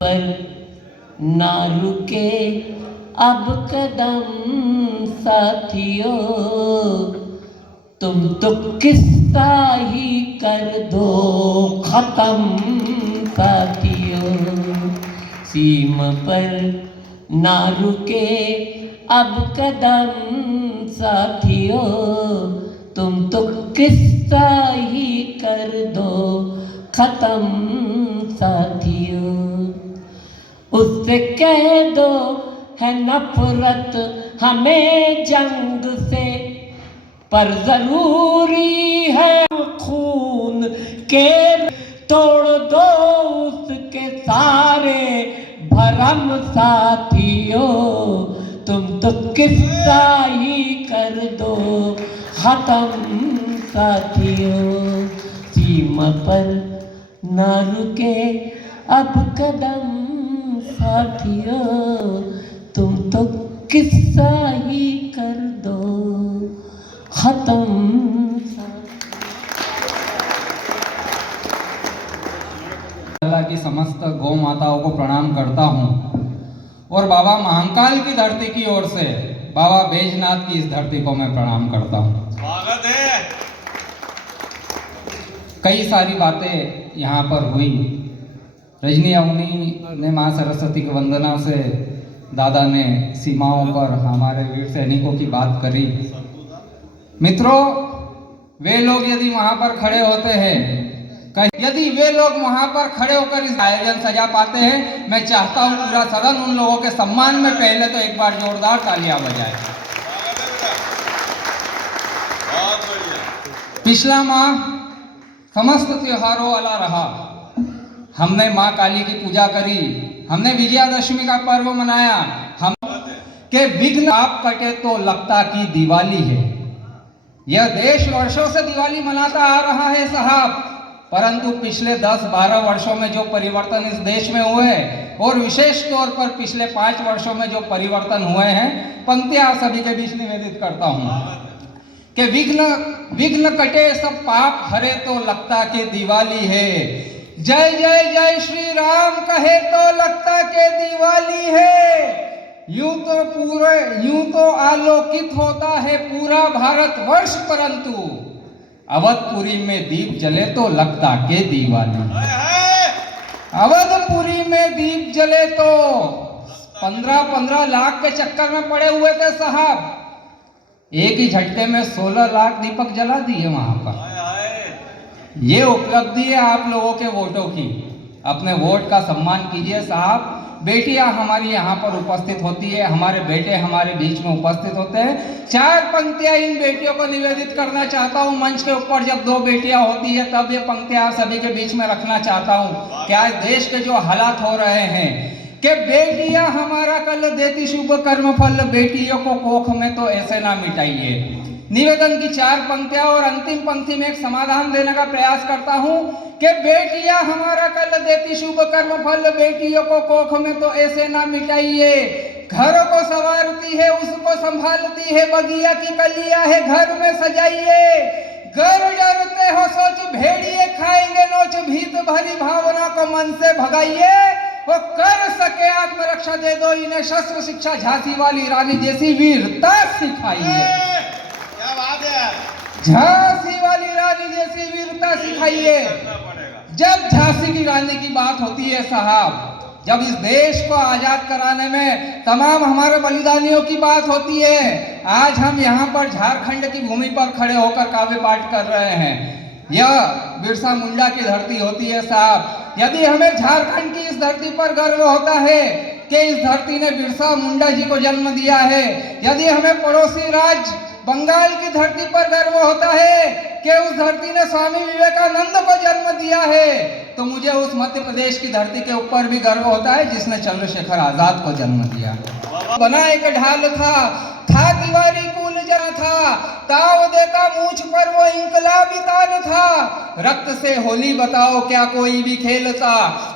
पर ना रुके अब कदम साथियों, तुम तो किस्सा ही कर दो खत्म साथियों। सीमा पर ना रुके अब कदम साथियों, तुम तो किस्सा ही कर दो खत्म साथियों। उससे कह दो है नफरत हमें जंग से, पर जरूरी है खून के तोड़ दो उसके सारे भरम साथियों, तुम तो किस्सा ही कर दो खत्म साथियों। सीमा पर ना रुके अब कदम साथियों, तुम तो किस्सा ही कर दो खत्म। अल्लाह की समस्त गौ माताओं को प्रणाम करता हूँ और बाबा महाकाल की धरती की ओर से बाबा बैजनाथ की इस धरती को मैं प्रणाम करता हूँ। स्वागत है। कई सारी बातें यहाँ पर हुई। रजनी अवनी ने माँ सरस्वती की वंदना से दादा ने सीमाओं पर हमारे वीर सैनिकों की बात करी। मित्रों, वे लोग यदि वहां पर खड़े होते हैं, यदि वे लोग वहां पर खड़े होकर इस आयोजन सजा पाते हैं, मैं चाहता हूं पूरा सदन उन लोगों के सम्मान में पहले तो एक बार जोरदार तालियां बजाए। पिछला माह समस्त त्योहारों वाला रहा। हमने माँ काली की पूजा करी, हमने विजयादशमी का पर्व मनाया। हम के विघ्न आप कटे तो लगता कि दिवाली है। यह देश वर्षों से दिवाली मनाता आ रहा है साहब, परंतु पिछले 10-12 वर्षों में जो परिवर्तन इस देश में हुए हैं और विशेष तौर पर पिछले 5 वर्षों में जो परिवर्तन हुए हैं, पंक्तियां सभी के बीच निवेदित करता हूं कि विघ्न कटे सब पाप हरे तो लगता कि दिवाली है। जय जय जय श्री राम कहे तो लगता के दिवाली है। यूं तो आलोकित होता है पूरा भारतवर्ष, परंतु अवधपुरी में दीप जले तो लगता के दिवाली। अवधपुरी में दीप जले तो 15-15 लाख के चक्कर में पड़े हुए थे साहब। एक ही झटके में 16 लाख दीपक जला दिए वहां पर। ये उपलब्धि है आप लोगों के वोटों की। अपने वोट का सम्मान कीजिए साहब। बेटियां हमारी यहाँ पर उपस्थित होती है, हमारे बेटे हमारे बीच में उपस्थित होते हैं। 4 पंक्तियां इन बेटियों को निवेदित करना चाहता हूँ मंच के ऊपर। जब 2 बेटियां होती है तब ये पंक्तियां आप सभी के बीच में रखना चाहता हूँ कि आज देश के जो हालात हो रहे हैं कि बेटियां हमारा कल देती शुभ कर्म फल, बेटियों को कोख में तो ऐसे ना मिटाइए। निवेदन की 4 पंक्तियां और अंतिम पंक्ति में एक समाधान देने का प्रयास करता हूं कि बेटियां हमारा कल देती शुभ कर्म फल, बेटियों को कोख में तो ऐसे ना मिटाइए। घरों को संवारती है उसको संभालती है, बगिया की कलियां है घर में सजाइए। घर डरते हो सोच भेड़िए खाएंगे नोच, भीत भरी भावना को मन से भगाइए। वो कर सके आत्मरक्षा दे दो इन्हें शस्त्र शिक्षा, झांसी वाली रानी जैसी वीरता सिखाइए। झांसी वाली रानी जैसी वीरता सिखाइए। जब झांसी की रानी की बात होती है साहब, जब इस देश को आजाद कराने में तमाम हमारे बलिदानियों की बात होती है, आज हम यहाँ पर झारखंड की भूमि पर खड़े होकर काव्य पाठ कर रहे हैं। यह बिरसा मुंडा की धरती होती है साहब। यदि हमें झारखंड की इस धरती पर गर्व होता है कि इस धरती ने बिरसा मुंडा जी को जन्म दिया है, यदि हमें पड़ोसी राज्य बंगाल की धरती पर गर्व होता है कि उस धरती ने स्वामी विवेकानंद को जन्म दिया है, तो मुझे उस मध्य प्रदेश की धरती के ऊपर भी गर्व होता है जिसने चंद्रशेखर आजाद को जन्म दिया। बना एक ढाल था तिवारी कुल जन था, ताव देता मूछ पर वो इंकलाबी तान था। रक्त से होली बताओ क्या कोई भी खेलता,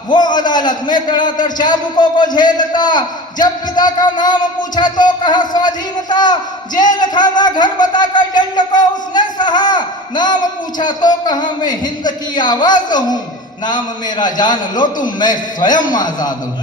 वो अदालत में कड़ातर चाबुकों को झेलता। जब पिता का नाम पूछा तो कहा स्वाधीनता, जेल खाना घर बताकर दंड को उसने सहा। नाम पूछा तो कहा मैं हिंद की आवाज हूँ, नाम मेरा जान लो तुम, मैं स्वयं आजाद हूं।